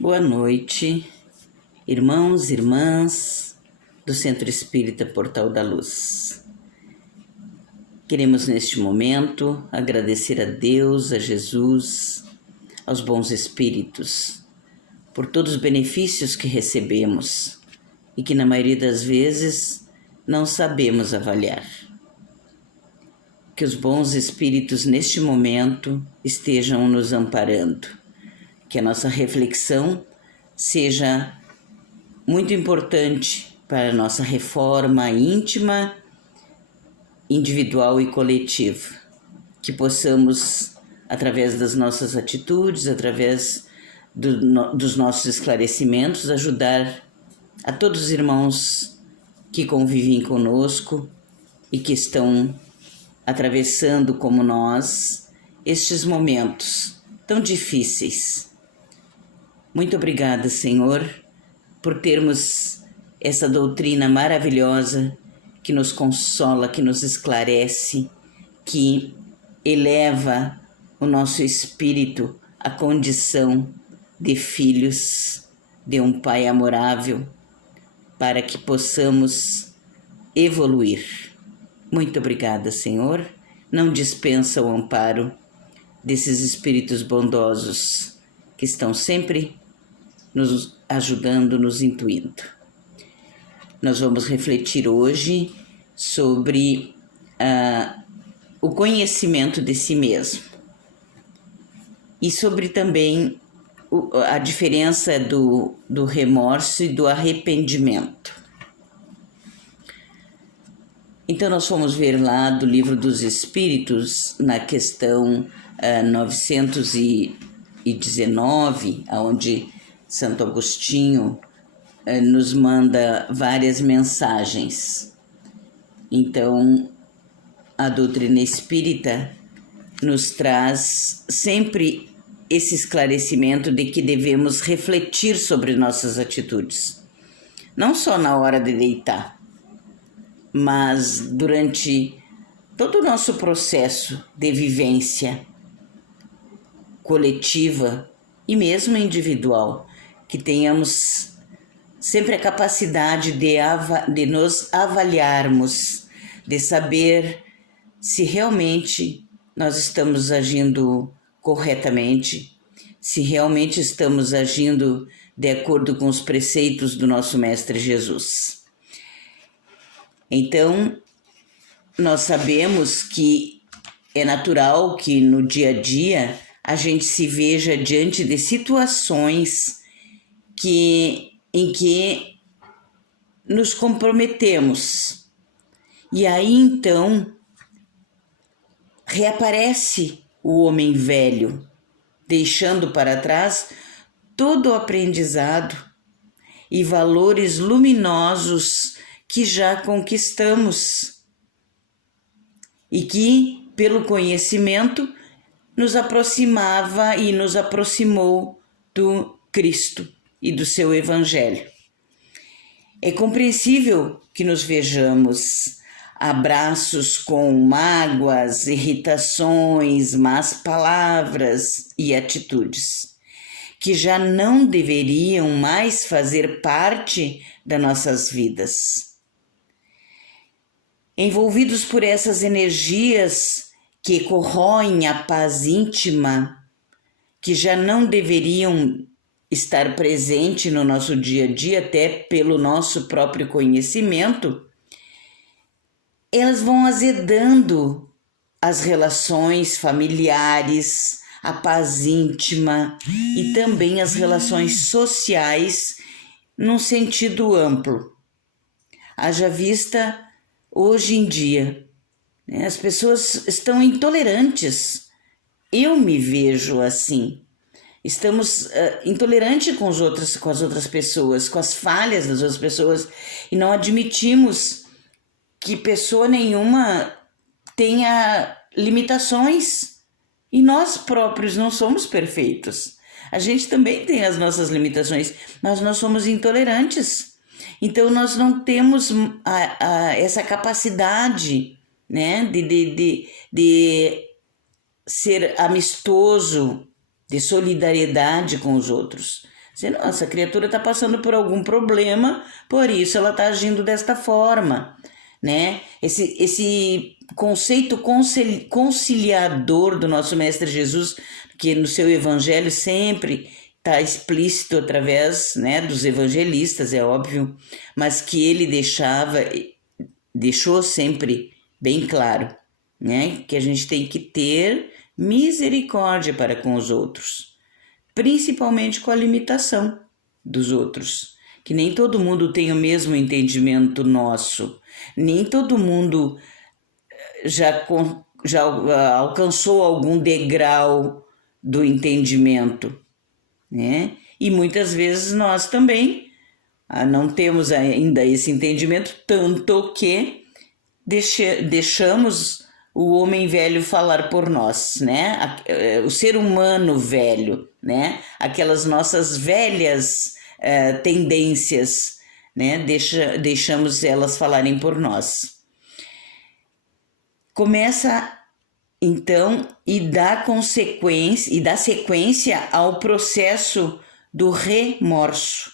Boa noite, irmãos e irmãs do Centro Espírita Portal da Luz. Queremos neste momento agradecer a Deus, a Jesus, aos bons espíritos, por todos os benefícios que recebemos e que na maioria das vezes não sabemos avaliar. Que os bons espíritos neste momento estejam nos amparando. Que a nossa reflexão seja muito importante para a nossa reforma íntima, individual e coletiva. Que possamos, através das nossas atitudes, através dos nossos esclarecimentos, ajudar a todos os irmãos que convivem conosco e que estão atravessando, como nós, estes momentos tão difíceis. Muito obrigada, Senhor, por termos essa doutrina maravilhosa que nos consola, que nos esclarece, que eleva o nosso espírito à condição de filhos de um Pai amorável, para que possamos evoluir. Muito obrigada, Senhor. Não dispensa o amparo desses espíritos bondosos que estão sempre nos ajudando, nos intuindo. Nós vamos refletir hoje sobre o conhecimento de si mesmo e sobre também a diferença do remorso e do arrependimento. Então nós fomos ver lá do Livro dos Espíritos, na questão 919, onde Santo Agostinho nos manda várias mensagens. Então, a doutrina espírita nos traz sempre esse esclarecimento de que devemos refletir sobre nossas atitudes. Não só na hora de deitar, mas durante todo o nosso processo de vivência coletiva e mesmo individual, que tenhamos sempre a capacidade de nos avaliarmos, de saber se realmente nós estamos agindo corretamente, se realmente estamos agindo de acordo com os preceitos do nosso Mestre Jesus. Então, nós sabemos que é natural que no dia a dia a gente se veja diante de situações em que nos comprometemos. E aí então reaparece o homem velho, deixando para trás todo o aprendizado e valores luminosos que já conquistamos e que, pelo conhecimento, nos aproximava e nos aproximou do Cristo e do seu Evangelho. É compreensível que nos vejamos abraços com mágoas, irritações, más palavras e atitudes, que já não deveriam mais fazer parte das nossas vidas. Envolvidos por essas energias que corroem a paz íntima, que já não deveriam estar presente no nosso dia a dia, até pelo nosso próprio conhecimento, elas vão azedando as relações familiares, a paz íntima e também as relações sociais num sentido amplo. Haja vista hoje em dia, né, as pessoas estão intolerantes. Eu me vejo assim. Estamos intolerantes com as outras pessoas, com as falhas das outras pessoas, e não admitimos que pessoa nenhuma tenha limitações. E nós próprios não somos perfeitos. A gente também tem as nossas limitações, mas nós somos intolerantes. Então nós não temos essa capacidade, né, de ser amistoso, de solidariedade com os outros. Dizer, nossa, a criatura está passando por algum problema, por isso ela está agindo desta forma, né? Esse conceito conciliador do nosso Mestre Jesus, que no seu evangelho sempre está explícito através, né, dos evangelistas, é óbvio, mas que ele deixou sempre bem claro, né, que a gente tem que ter misericórdia para com os outros, principalmente com a limitação dos outros, que nem todo mundo tem o mesmo entendimento nosso, nem todo mundo já alcançou algum degrau do entendimento, né? E muitas vezes nós também não temos ainda esse entendimento, tanto que deixamos o homem velho falar por nós, né? O ser humano velho, né? Aquelas nossas velhas tendências, né? Deixamos elas falarem por nós. Começa então e dá sequência ao processo do remorso,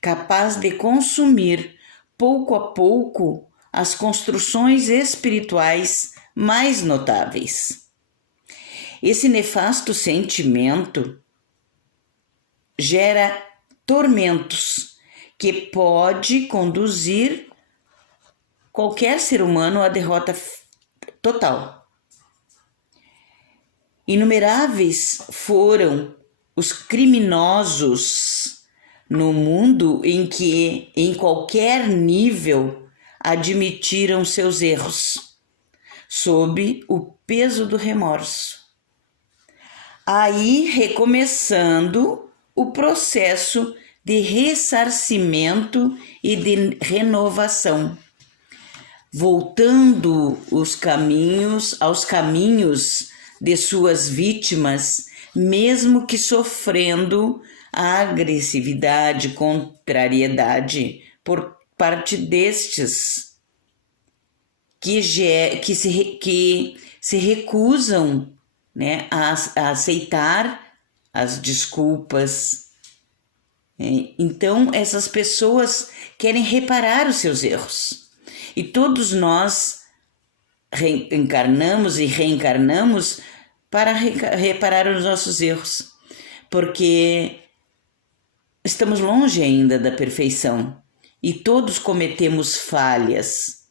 capaz de consumir pouco a pouco as construções espirituais mais notáveis. Esse nefasto sentimento gera tormentos que pode conduzir qualquer ser humano à derrota total. Inumeráveis foram os criminosos no mundo em que, em qualquer nível, admitiram seus erros, sob o peso do remorso. Aí recomeçando o processo de ressarcimento e de renovação, voltando aos caminhos de suas vítimas, mesmo que sofrendo a agressividade, contrariedade por parte destes que se recusam, né, a aceitar as desculpas. Então, essas pessoas querem reparar os seus erros. E todos nós reencarnamos e reencarnamos para reparar os nossos erros, porque estamos longe ainda da perfeição e todos cometemos falhas.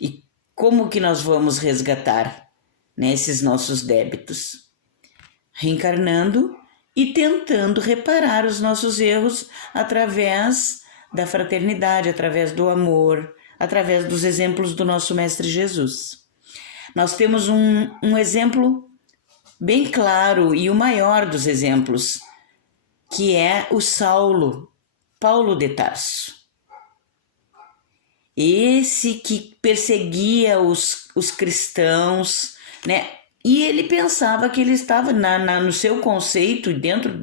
E como que nós vamos resgatar, né, esses nossos débitos? Reencarnando e tentando reparar os nossos erros através da fraternidade, através do amor, através dos exemplos do nosso Mestre Jesus. Nós temos um exemplo bem claro e o maior dos exemplos, que é o Paulo de Tarso. Esse que perseguia os cristãos, né? E ele pensava que ele estava, no seu conceito, dentro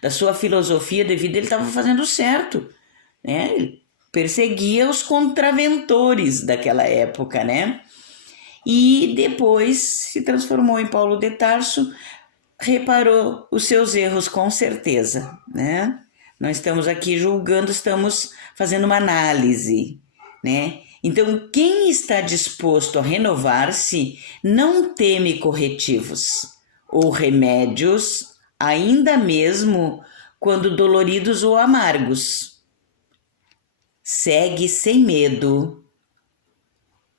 da sua filosofia de vida, ele estava fazendo certo, né? Ele perseguia os contraventores daquela época, né? E depois se transformou em Paulo de Tarso, reparou os seus erros com certeza, né? Não estamos aqui julgando, estamos fazendo uma análise, né? Então, quem está disposto a renovar-se não teme corretivos ou remédios, ainda mesmo quando doloridos ou amargos. Segue sem medo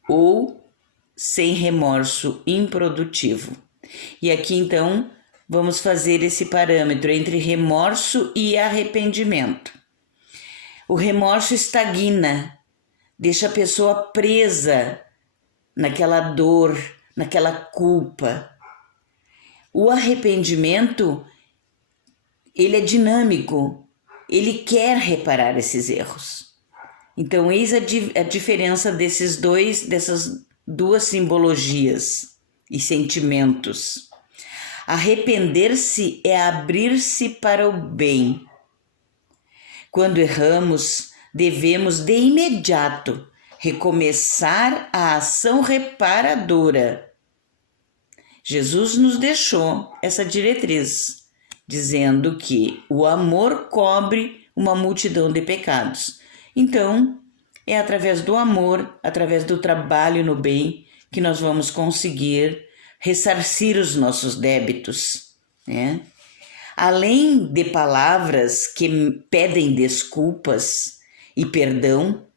ou sem remorso improdutivo. E aqui, então, vamos fazer esse parâmetro entre remorso e arrependimento. O remorso estagna, deixa a pessoa presa naquela dor, naquela culpa. O arrependimento, ele é dinâmico, ele quer reparar esses erros. Então, eis a diferença dessas duas simbologias e sentimentos. Arrepender-se é abrir-se para o bem. Quando erramos, devemos de imediato recomeçar a ação reparadora. Jesus nos deixou essa diretriz dizendo que o amor cobre uma multidão de pecados. Então, é através do amor, através do trabalho no bem, que nós vamos conseguir ressarcir os nossos débitos, né? Além de palavras que pedem desculpas e perdão,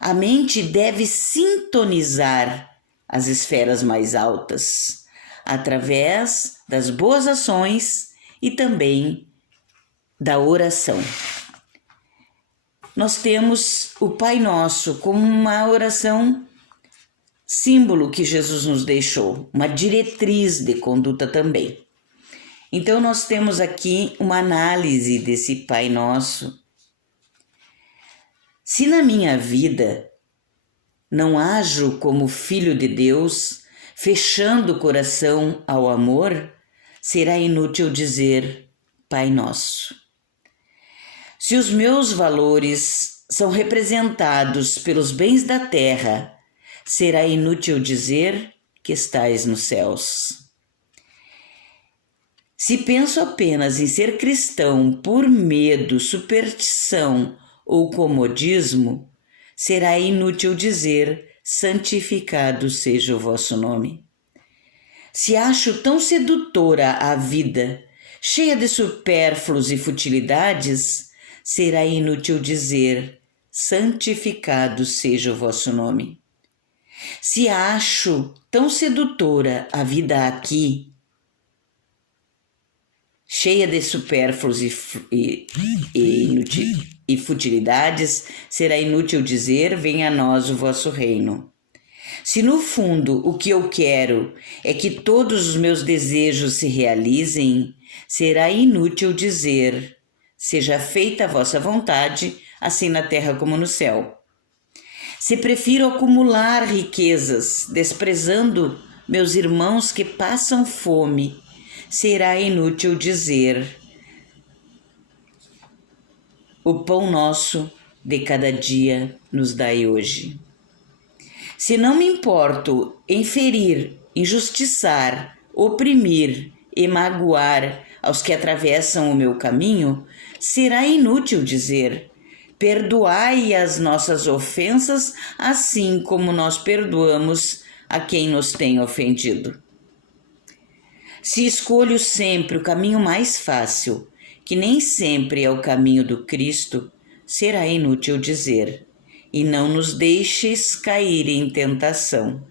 a mente deve sintonizar as esferas mais altas, através das boas ações e também da oração. Nós temos o Pai Nosso como uma oração símbolo que Jesus nos deixou, uma diretriz de conduta também. Então nós temos aqui uma análise desse Pai Nosso. Se na minha vida não ajo como filho de Deus, fechando o coração ao amor, será inútil dizer Pai Nosso. Se os meus valores são representados pelos bens da terra, será inútil dizer que estais nos céus. Se penso apenas em ser cristão por medo, superstição ou comodismo, será inútil dizer santificado seja o vosso nome. Se acho tão sedutora a vida, cheia de supérfluos e futilidades, será inútil dizer santificado seja o vosso nome. Se acho tão sedutora a vida aqui, cheia de supérfluos e futilidades, será inútil dizer venha a nós o vosso reino. Se no fundo o que eu quero é que todos os meus desejos se realizem, será inútil dizer seja feita a vossa vontade, assim na terra como no céu. Se prefiro acumular riquezas, desprezando meus irmãos que passam fome, será inútil dizer o pão nosso de cada dia nos dai hoje. Se não me importo em ferir, injustiçar, oprimir e magoar aos que atravessam o meu caminho, será inútil dizer perdoai as nossas ofensas, assim como nós perdoamos a quem nos tem ofendido. Se escolho sempre o caminho mais fácil, que nem sempre é o caminho do Cristo, será inútil dizer, e não nos deixes cair em tentação.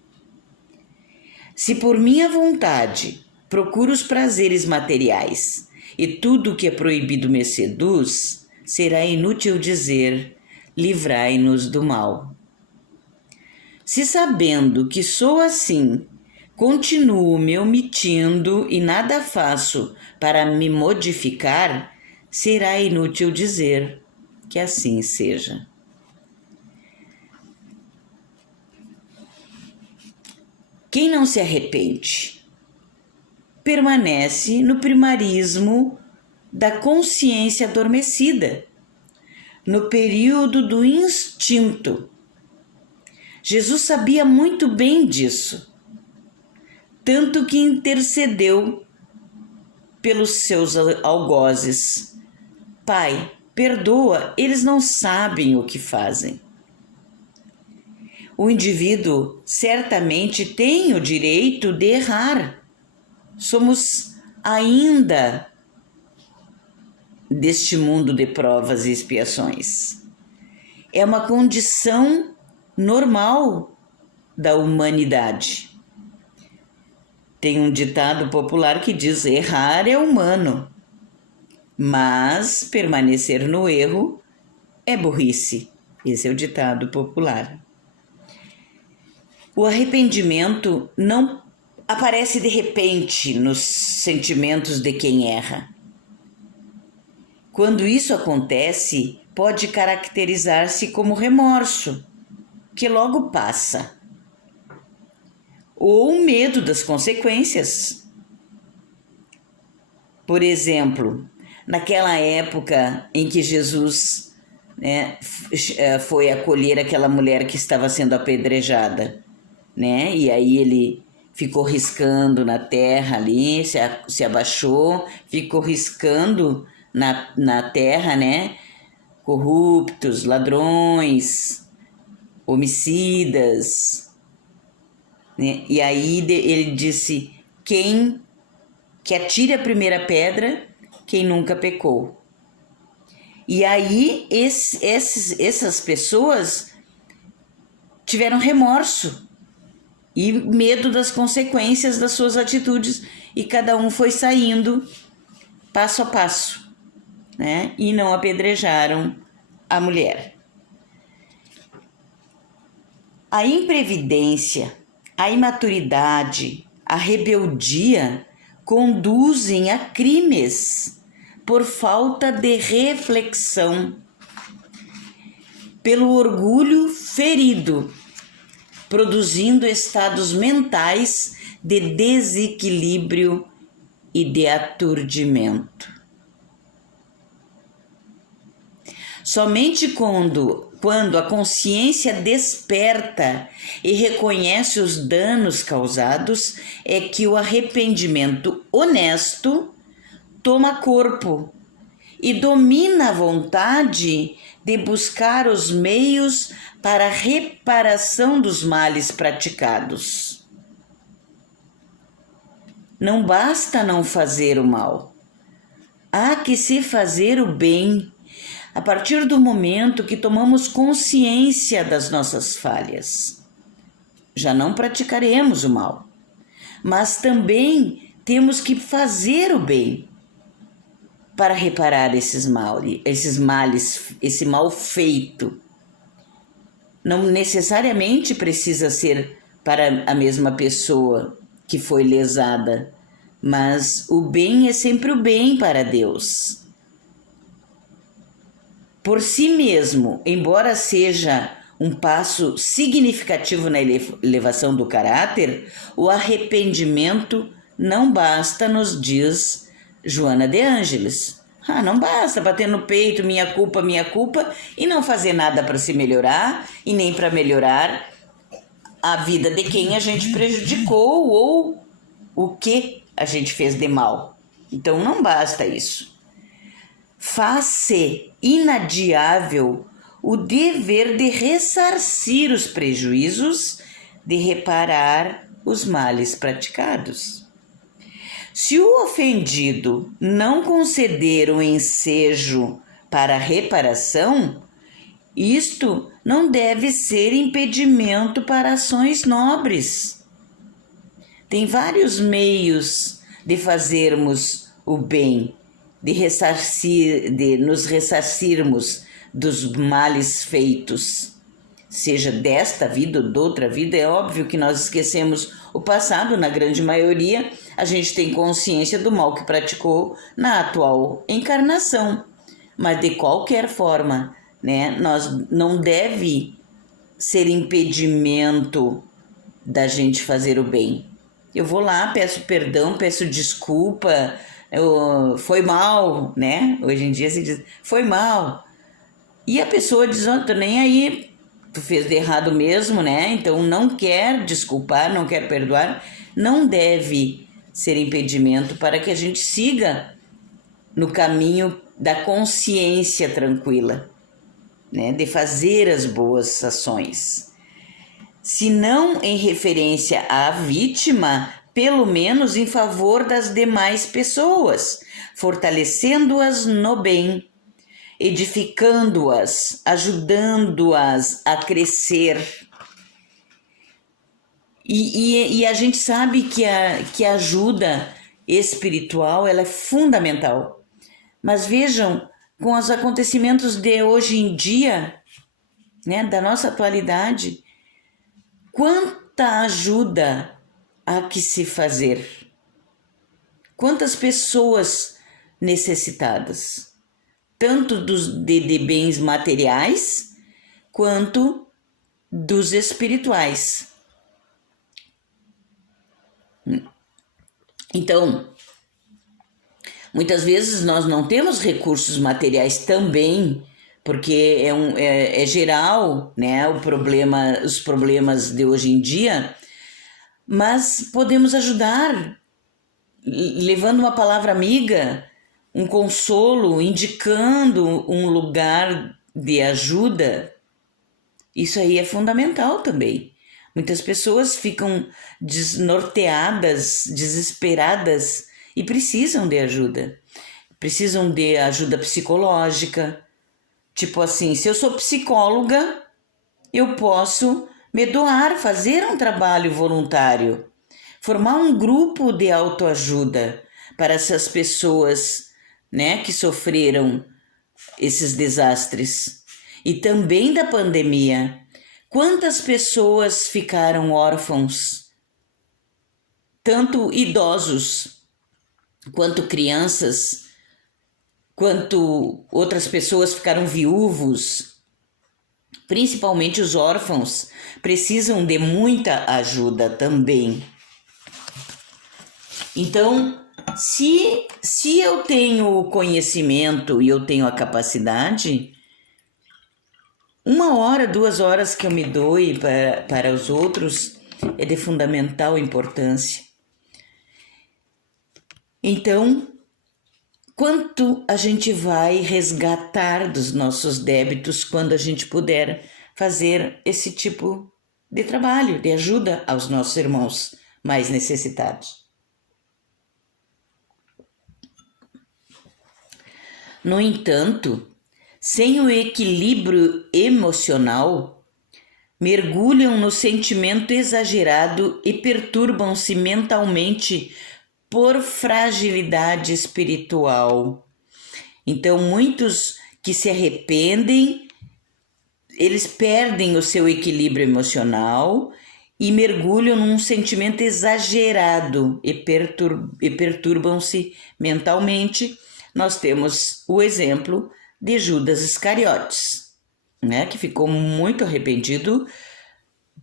Se por minha vontade procuro os prazeres materiais e tudo o que é proibido me seduz, será inútil dizer, livrai-nos do mal. Se sabendo que sou assim, continuo me omitindo e nada faço para me modificar, será inútil dizer que assim seja. Quem não se arrepende permanece no primarismo da consciência adormecida, no período do instinto. Jesus sabia muito bem disso, tanto que intercedeu pelos seus algozes. Pai, perdoa, eles não sabem o que fazem. O indivíduo certamente tem o direito de errar. Somos ainda deste mundo de provas e expiações. É uma condição normal da humanidade. Tem um ditado popular que diz: errar é humano, mas permanecer no erro é burrice. Esse é o ditado popular. O arrependimento não aparece de repente nos sentimentos de quem erra. Quando isso acontece, pode caracterizar-se como remorso, que logo passa, ou medo das consequências. Por exemplo, naquela época em que Jesus foi acolher aquela mulher que estava sendo apedrejada, e aí ele ficou riscando na terra ali, se abaixou, ficou riscando na terra, né? Corruptos, ladrões, homicidas, né? E aí ele disse: quem que atire a primeira pedra, quem nunca pecou. E aí essas pessoas tiveram remorso e medo das consequências das suas atitudes, e cada um foi saindo passo a passo, né? E não apedrejaram a mulher. A imprevidência, a imaturidade, a rebeldia conduzem a crimes por falta de reflexão, pelo orgulho ferido, produzindo estados mentais de desequilíbrio e de aturdimento. Somente quando a consciência desperta e reconhece os danos causados é que o arrependimento honesto toma corpo e domina a vontade de buscar os meios para a reparação dos males praticados. Não basta não fazer o mal. Há que se fazer o bem a partir do momento que tomamos consciência das nossas falhas. Já não praticaremos o mal, mas também temos que fazer o bem para reparar esses males, esse mal feito. Não necessariamente precisa ser para a mesma pessoa que foi lesada, mas o bem é sempre o bem para Deus. Por si mesmo, embora seja um passo significativo na elevação do caráter, o arrependimento não basta, nos diz Joana de Ângeles. Não basta bater no peito, minha culpa, e não fazer nada para se melhorar e nem para melhorar a vida de quem a gente prejudicou ou o que a gente fez de mal. Então não basta isso. Faz-se inadiável o dever de ressarcir os prejuízos, de reparar os males praticados. Se o ofendido não conceder o ensejo para a reparação, isto não deve ser impedimento para ações nobres. Tem vários meios de fazermos o bem, de nos ressarcirmos dos males feitos, seja desta vida ou de outra vida. É óbvio que nós esquecemos o passado, na grande maioria, a gente tem consciência do mal que praticou na atual encarnação, mas de qualquer forma, né, nós não deve ser impedimento da gente fazer o bem. Eu vou lá, peço perdão, peço desculpa, foi mal, né? Hoje em dia se diz, foi mal. E a pessoa diz, tô nem aí, tu fez de errado mesmo, né? Então não quer desculpar, não quer perdoar, não deve ser impedimento para que a gente siga no caminho da consciência tranquila, né? De fazer as boas ações. Se não em referência à vítima, pelo menos em favor das demais pessoas, fortalecendo-as no bem, edificando-as, ajudando-as a crescer. E a gente sabe que a ajuda espiritual ela é fundamental. Mas vejam, com os acontecimentos de hoje em dia, né, da nossa atualidade, quanta ajuda há que se fazer. Quantas pessoas necessitadas, tanto de bens materiais quanto dos espirituais. Então, muitas vezes nós não temos recursos materiais também, porque é geral, né, os problemas de hoje em dia, mas podemos ajudar, levando uma palavra amiga, um consolo, indicando um lugar de ajuda. Isso aí é fundamental também. Muitas pessoas ficam desnorteadas, desesperadas e precisam de ajuda. Precisam de ajuda psicológica. Tipo assim, se eu sou psicóloga, eu posso me doar, fazer um trabalho voluntário, formar um grupo de autoajuda para essas pessoas, né, que sofreram esses desastres. E também da pandemia. Quantas pessoas ficaram órfãos? Tanto idosos, quanto crianças, quanto outras pessoas ficaram viúvos. Principalmente os órfãos precisam de muita ajuda também. Então, se eu tenho o conhecimento e eu tenho a capacidade, 1 hora, 2 horas que eu me doe para os outros é de fundamental importância. Então, quanto a gente vai resgatar dos nossos débitos quando a gente puder fazer esse tipo de trabalho, de ajuda aos nossos irmãos mais necessitados? No entanto, sem o equilíbrio emocional, mergulham no sentimento exagerado e perturbam-se mentalmente por fragilidade espiritual. Então, muitos que se arrependem, eles perdem o seu equilíbrio emocional e mergulham num sentimento exagerado e perturbam-se mentalmente. Nós temos o exemplo de Judas Iscariotes, né, que ficou muito arrependido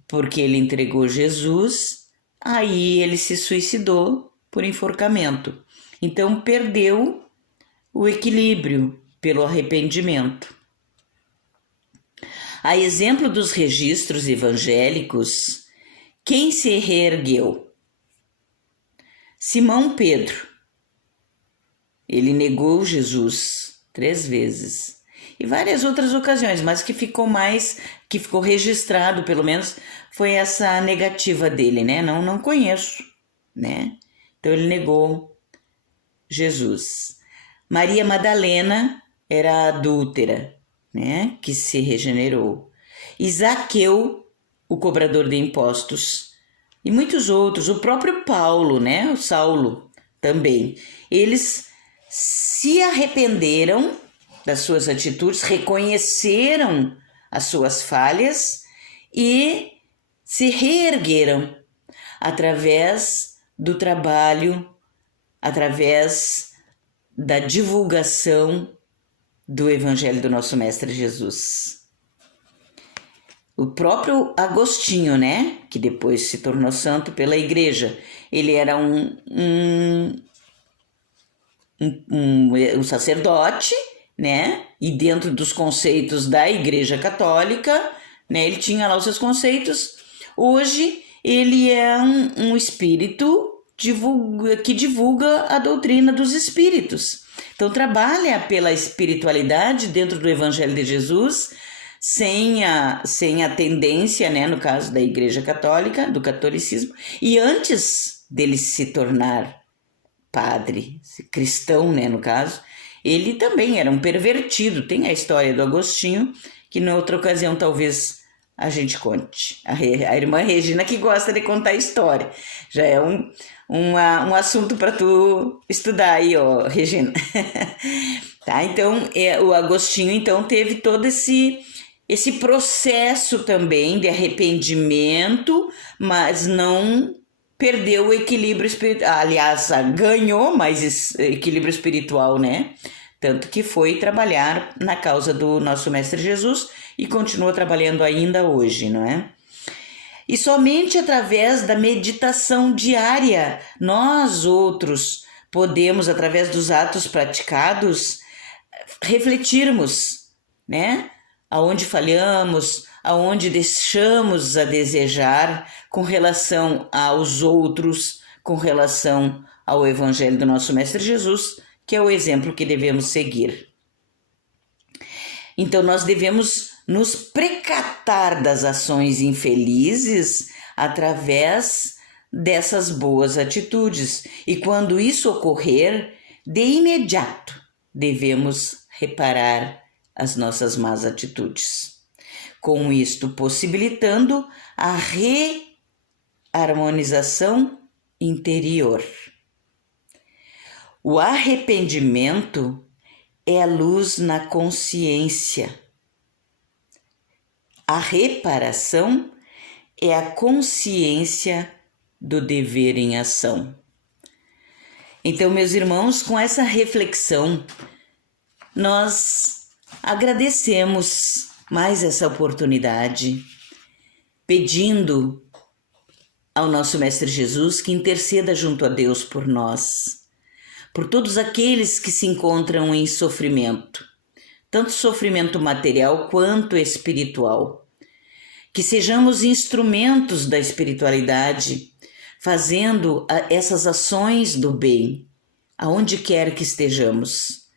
porque ele entregou Jesus, aí ele se suicidou por enforcamento. Então perdeu o equilíbrio pelo arrependimento. A exemplo dos registros evangélicos, quem se reergueu? Simão Pedro. Ele negou Jesus 3 vezes. E várias outras ocasiões, mas que ficou registrado, pelo menos, foi essa negativa dele, né? Não conheço, né? Então ele negou Jesus. Maria Madalena era adúltera, né? Que se regenerou. E Zaqueu, o cobrador de impostos, e muitos outros, o próprio Paulo, né? O Saulo também. Eles se arrependeram das suas atitudes, reconheceram as suas falhas e se reergueram através do trabalho, através da divulgação do Evangelho do nosso Mestre Jesus. O próprio Agostinho, né, que depois se tornou santo pela Igreja, ele era um sacerdote, né? E dentro dos conceitos da Igreja Católica, né? Ele tinha lá os seus conceitos. Hoje ele é um espírito que divulga a doutrina dos espíritos. Então trabalha pela espiritualidade dentro do Evangelho de Jesus, sem a tendência, né? No caso da Igreja Católica, do catolicismo, e antes dele se tornar padre, cristão, né, no caso, ele também era um pervertido. Tem a história do Agostinho, que na outra ocasião talvez a gente conte. A irmã Regina que gosta de contar história. Já é um assunto para tu estudar aí, ó, Regina. Tá, então, o Agostinho então teve todo esse processo também de arrependimento, mas não perdeu o equilíbrio espiritual, aliás, ganhou mais equilíbrio espiritual, né? Tanto que foi trabalhar na causa do nosso Mestre Jesus e continua trabalhando ainda hoje, não é? E somente através da meditação diária, nós outros podemos, através dos atos praticados, refletirmos, né? Aonde falhamos, aonde deixamos a desejar com relação aos outros, com relação ao Evangelho do nosso Mestre Jesus, que é o exemplo que devemos seguir. Então, nós devemos nos precatar das ações infelizes através dessas boas atitudes. E quando isso ocorrer, de imediato devemos reparar as nossas más atitudes. Com isto possibilitando a reharmonização interior. O arrependimento é a luz na consciência. A reparação é a consciência do dever em ação. Então, meus irmãos, com essa reflexão, nós agradecemos mais essa oportunidade, pedindo ao nosso Mestre Jesus que interceda junto a Deus por nós, por todos aqueles que se encontram em sofrimento, tanto sofrimento material quanto espiritual. Que sejamos instrumentos da espiritualidade, fazendo essas ações do bem, aonde quer que estejamos,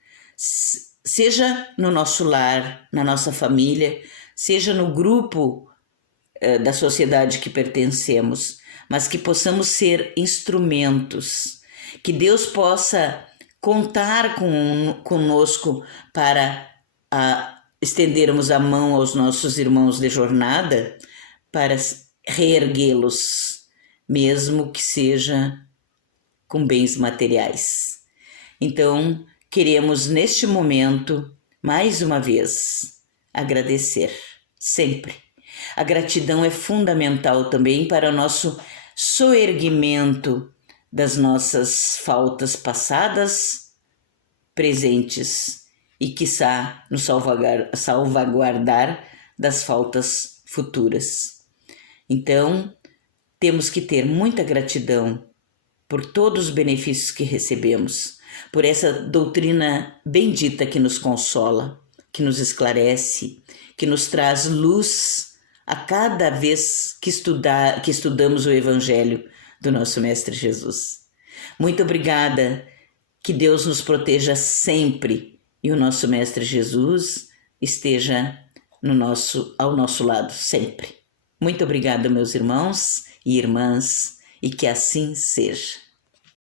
seja no nosso lar, na nossa família, seja no grupo da sociedade que pertencemos, mas que possamos ser instrumentos, que Deus possa contar conosco para estendermos a mão aos nossos irmãos de jornada para reerguê-los, mesmo que seja com bens materiais. Então, queremos neste momento, mais uma vez, agradecer, sempre. A gratidão é fundamental também para o nosso soerguimento das nossas faltas passadas, presentes e, quiçá, nos salvaguardar das faltas futuras. Então, temos que ter muita gratidão por todos os benefícios que recebemos, por essa doutrina bendita que nos consola, que nos esclarece, que nos traz luz a cada vez que estudamos o Evangelho do nosso Mestre Jesus. Muito obrigada, que Deus nos sempre e o nosso Mestre Jesus esteja ao nosso lado sempre. Muito obrigada, meus irmãos e irmãs, e que assim seja.